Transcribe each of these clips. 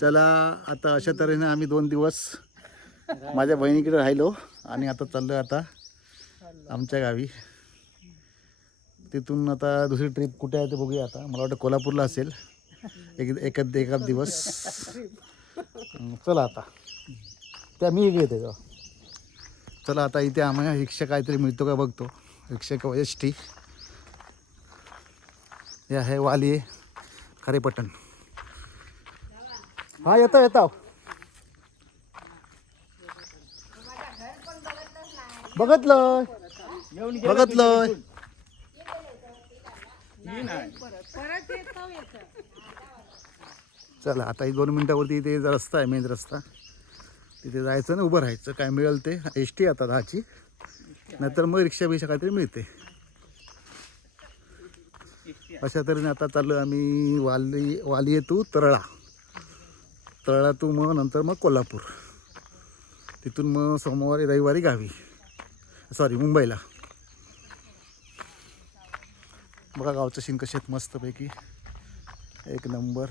चला आता अशा तऱ्हेने आम्ही दोन दिवस माझ्या बहिणीकडे राहिलो आणि आता चाललो आता आमच्या गावी. तिथून आता दुसरी ट्रिप कुठे आहे ते बघूया आता. मला वाटतं कोल्हापूरला असेल. एक एखाद एकाद दिवस. चला आता. त्या मी घेते का चला आता इथे आम्हाला रिक्षा काहीतरी मिळतो का बघतो. रिक्षा किंवा एस टी हे आहे. वाली खरेपटण हा येतो येतो. बघतलं बघतलं चला आता ही दोन मिनिटावरती इथे रस्ता आहे मेन रस्ता. तिथे जायचं ना उभं राहायचं. काय मिळेल ते? एस टी आता दहाची. नाहीतर मग रिक्षा बिक्षा काहीतरी मिळते. अशा तऱ्हेने आता चाललो आम्ही वाली वाली येतो तरळा. तळातून मग नंतर मग कोल्हापूर. तिथून मग सोमवारी रविवारी गावी. सॉरी मुंबईला. बघा गावचं शिंकशेत मस्तपैकी. एक नंबर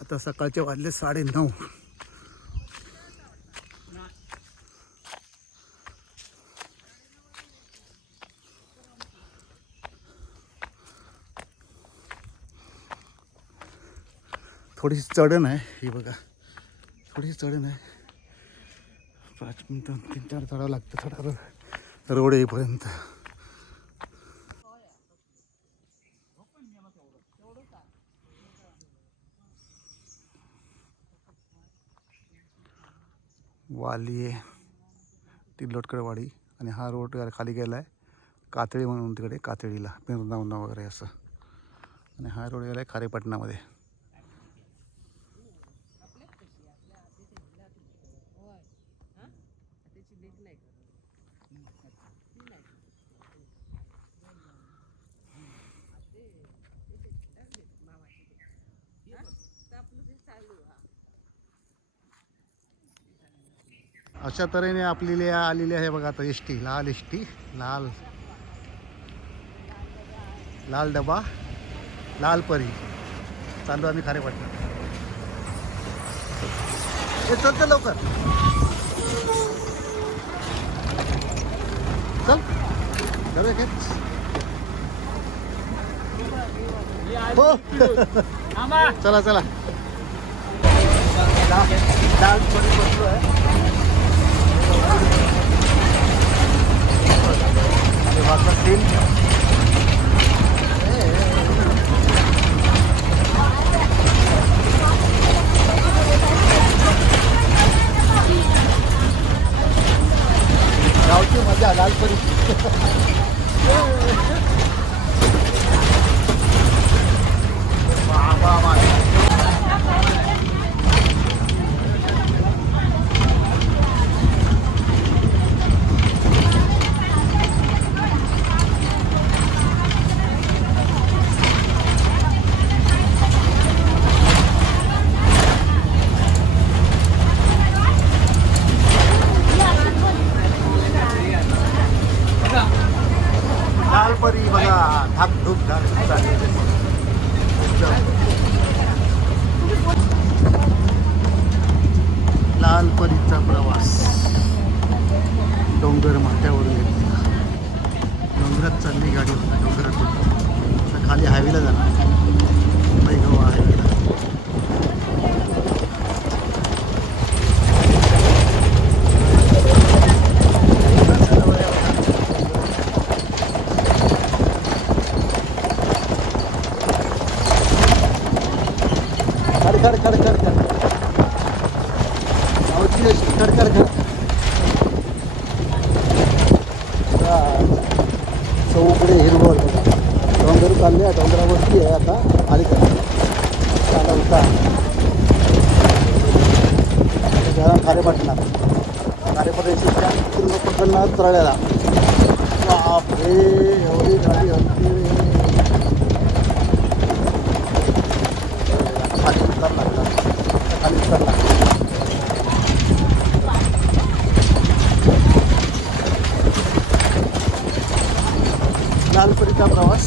आता सकाळचे वाजले साडे नऊ थोडीशी चढण आहे. ही बघा. थोडीशी चढण आहे. पाच मिनटं तीन चार चढावं लागतं. थोडा रोड येईपर्यंत वाली आहे. तिल्लोटकडवाडी आणि हा रोड खाली गेला आहे कातळी म्हणून तिकडे कातळीला. पिरदावना वगैरे असं. आणि हा रोड गेला आहे खारेपाटणामध्ये. अशा तऱ्हेने आपली आलेली आहे बघा आता एस टी लाल एस टी लाल. लाल डबा लाल परी. चालू आम्ही खारे हे चल चल लवकर. चल डबे खेच हो चला चला. लाल परी बसलो आहे आणि वाटलं सीन गावची मजा लालपरी वा वा वा लालपरी बघा धाकधूक धाकधूक चालली. लालपरीचा प्रवास डोंगरावरून माथ्यावरून डोंगरात चालली गाडी होता डोंगरातून. आता खाली हायवेला जाणार. Mumbai Goa हायवेला Lalo pa rin ka, bros.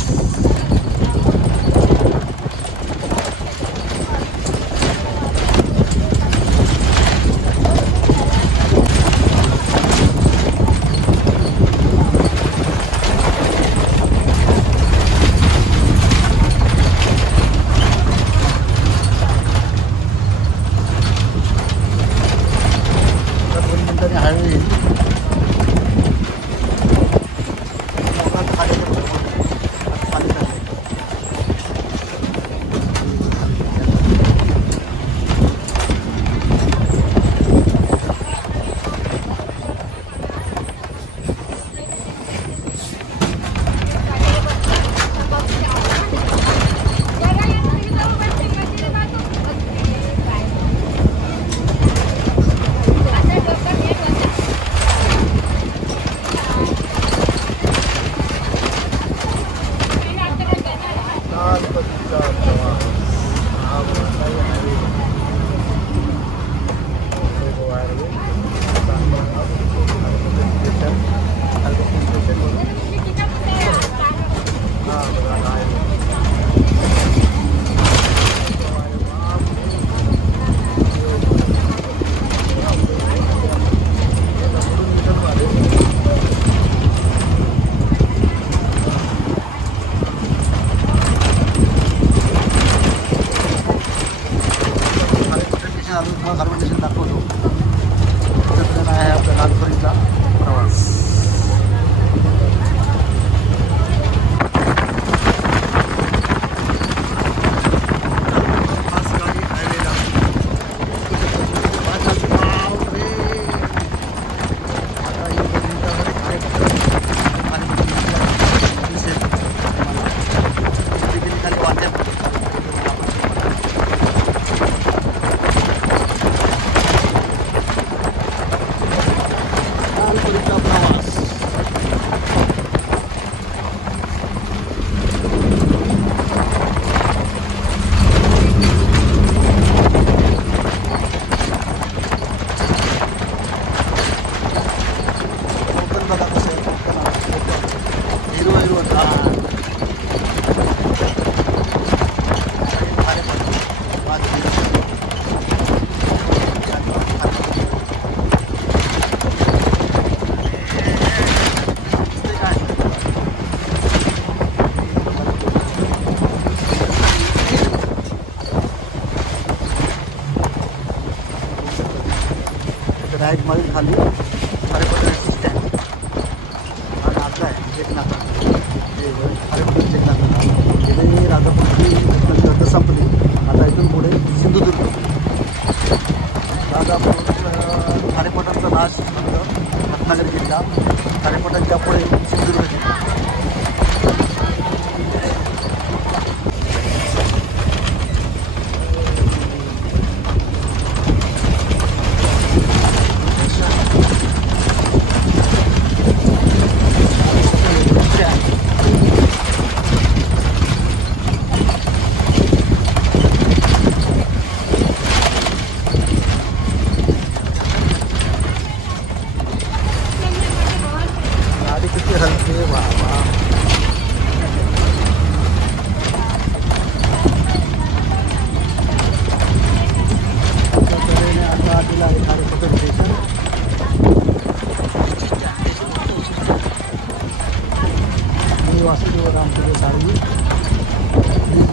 Vasudev Rampure Salvi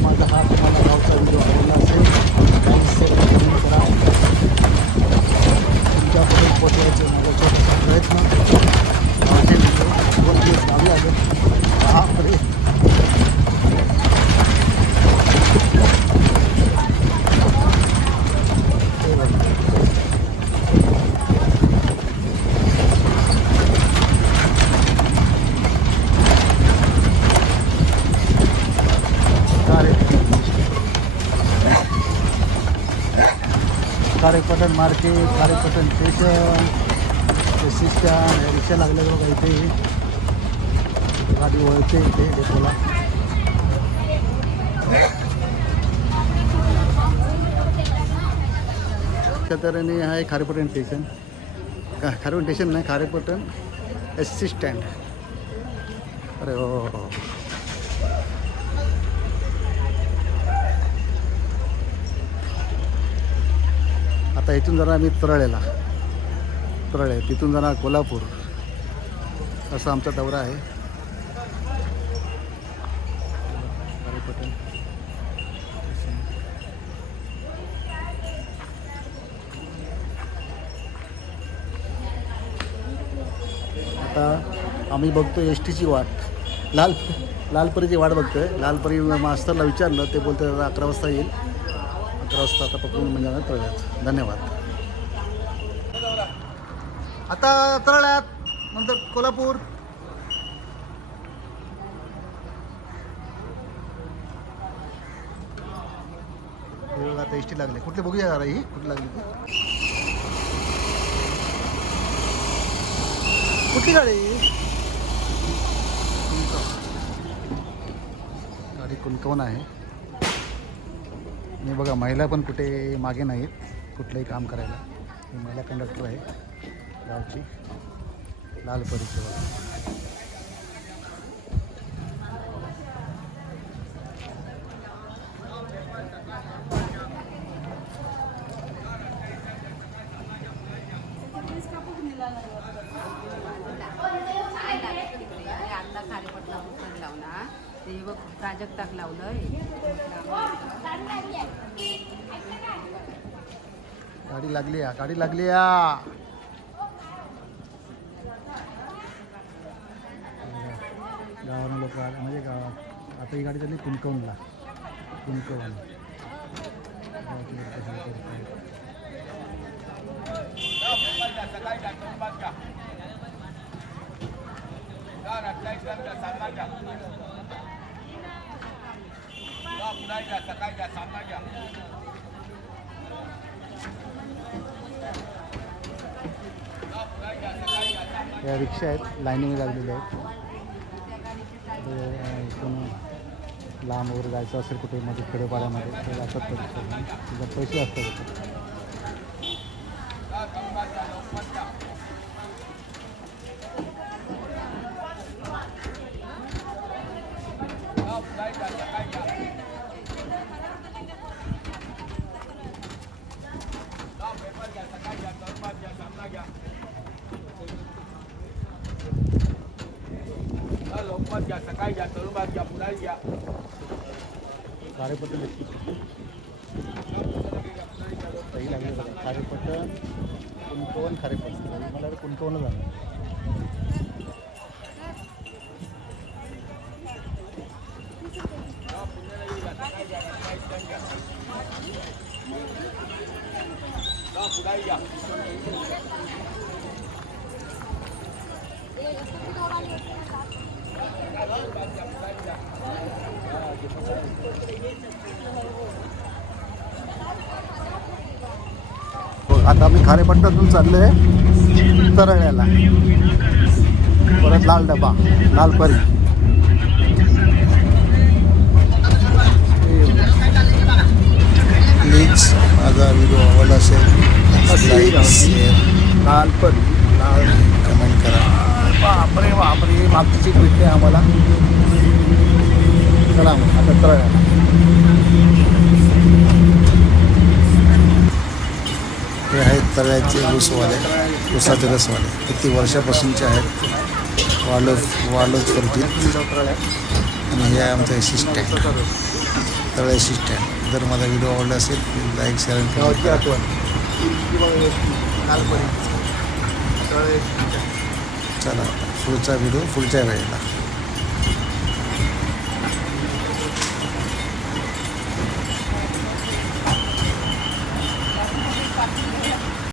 माझा हा तुम्हाला गावचा व्हिडिओ आवडला असेल कमेंट करा तुमच्यापर्यंत पोचवायचे माझा छोटासा प्रयत्न गावचे व्हिडिओ वरतीच आले पटन मार्केट कारेपटन स्टेशन तसेच्या रिक्षा लागल्या बघा इथे. गाडी वळते इथे डेपोला. तऱ्हेने आहे खारेपटन स्टेशन का खारेपटन स्टेशन नाही खारेपटन एस सी स्टँड अरे हो. हो, हो. आता इथून जाणार आम्ही तरळेला. तरळे तिथून जाणार कोल्हापूर. असा आमचा दौरा आहे. आता आम्ही बघतो एस टीची वाट. लाल लालपरीची वाट बघतोय. लालपरी मास्तरला विचारलं ते बोलतं अकरा वाजता येईल. असतं आता पकडून म्हणजे आम्ही धन्यवाद. आता तळ्यात नंतर कोल्हापूर. आता एस टी कुठली बघूया जरा ही कुठली लागली ती. कुठली गाडी? गाडी कुणकवून आहे? आणि बघा महिला पण कुठे मागे नाहीत कुठलंही काम करायला. महिला कंडक्टर आहे गावची. लाल परिसर आता खारेपटला उचल लावला ते बघ प्राजक्ताक लावलंय गाडी लागली या गाडी लागली या. गावानं लोक म्हणजे गावात. आता ही गाडी चालली कुंकवणला कुंकवण सकाळी लोकं सगळी करतात. या रिक्षा आहेत लाईनीमध्ये लागलेल्या आहेत. इथून लांब वगैरे जायचं असेल कुठे म्हणजे खेडोपाड्यामध्ये तर जातात त्या पैसे असतात त्याच्यात. खारेपट्टण काही लागले बघा. खारेपट्टण कुणकवण खारेपट्टण मला वाटतं कुणकवणला जाणार हो, आता आम्ही खारेपट्ट्यातून चाललो आहे तरळ्याला. परत लाल डबा लाल परी. प्लीज माझा व्हिडिओ आवडला असेल. लाल परी. लाल बापरे बापरे मागची सीट भेटते आम्हाला. चला आता तरळ्याला हे आहेत तळ्याचे ऊसवाले ऊसाचे रसवाले. किती वर्षापासूनचे आहेत. वालोद वालोद करतील. आणि हे आहे आमचं असिस्टंट आहे असिस्टंट जर माझा व्हिडिओ आवडला असेल लाईक शेअर चला. कमेंट गावची करा आठवण ती बघा